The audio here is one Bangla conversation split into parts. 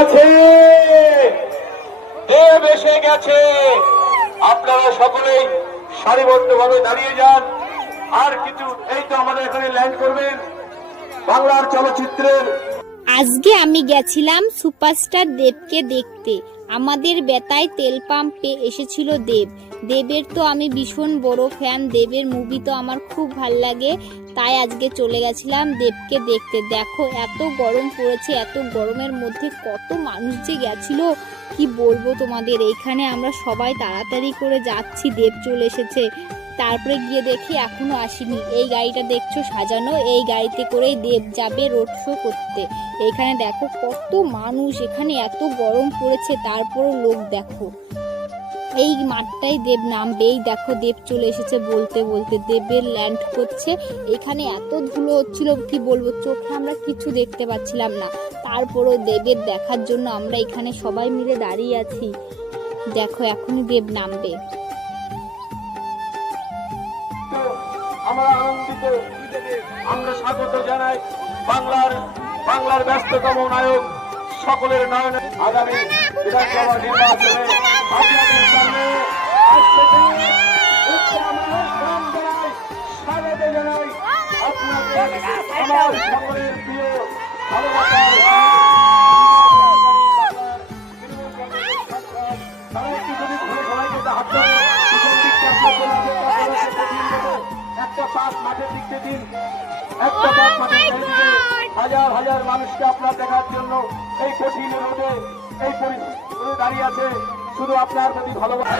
গেছে, দেব এসে গেছে। আপনারা সকলেই সারিবদ্ধভাবে দাঁড়িয়ে যান। আর কিছু এই তো আমাদের এখানে ল্যান্ড করবেন বাংলার চলচ্চিত্রের। আজকে আমি গেছিলাম সুপারস্টার দেবকে দেখতে। আমাদের বেতায় তেল পাম্পে এসেছিল দেব। দেবের তো আমি ভীষণ বড় ফ্যান, দেবের মুভি তো আমার খুব ভাল লাগে, তাই আজকে চলে গেছিলাম দেবকে দেখতে। দেখো এত গরম পড়েছে, এত গরমের মধ্যে কত মানুষ যে গেছিল কি বলবো তোমাদের। এইখানে আমরা সবাই তাড়াতাড়ি করে যাচ্ছি, দেব চলে এসেছে। তারপরে গিয়ে দেখি এখনো আসেনি। এই গাড়িটা দেখছো সাজানো, এই গাড়িতে করেই দেব যাবে রোড শো করতে। এখানে দেখো কত মানুষ, এখানে এত গরম পড়েছে তারপরও লোক দেখো। এই মাঠটাই দেব নামবে। এই দেখো দেব চলে এসেছে বলতে বলতে, দেবের ল্যান্ড করছে। এখানে এত ধুলো হচ্ছিল কি বলবো, চোখে আমরা কিছু দেখতে পাচ্ছিলাম না। তারপরও দেবের দেখার জন্য আমরা এখানে সবাই মিলে দাঁড়িয়ে আছি। দেখো এখনই দেব নামবে। আমরা আনন্দিত, আমরা স্বাগত জানাই বাংলার ব্যস্ততম নায়ক সকলের নয়নে আগামী বিধানসভা নির্বাচনে আপনাদের সামনে স্বাগত জানাই আপনাদের আমার সকলের প্রিয় ভালোবাসার একটা পাঁচ মাঠের দিকে দিন, একটা পাঁচ মাঠের দিকে হাজার হাজার মানুষকে আপনার দেখার জন্য এই কঠিন রোদে এই পরিস্থিতি দাঁড়িয়ে আছে শুধু আপনার প্রতি ভালোবাসা।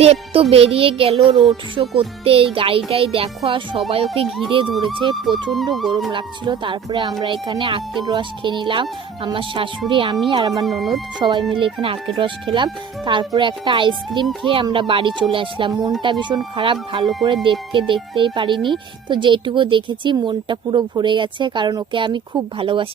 দেব তো বেরিয়ে গেল রোড শো করতে। এই গাড়িটাই দেখো, আর সবাই ওকে ঘিরে ধরেছে, প্রচন্ড গরম লাগছিল। তারপরে আমরা এখানে আখের রস খেয়ে নিলাম, আমার শাশুড়ি, আমি আর আমার ননদ সবাই মিলে এখানে আখের রস খেলাম। তারপরে একটা আইসক্রিম খেয়ে আমরা বাড়ি চলে আসলাম। মনটা ভীষণ খারাপ, ভালো করে দেবকে দেখতেই পারিনি। তো যেটুকু দেখেছি মনটা পুরো ভরে গেছে, কারণ ওকে আমি খুব ভালোবাসি।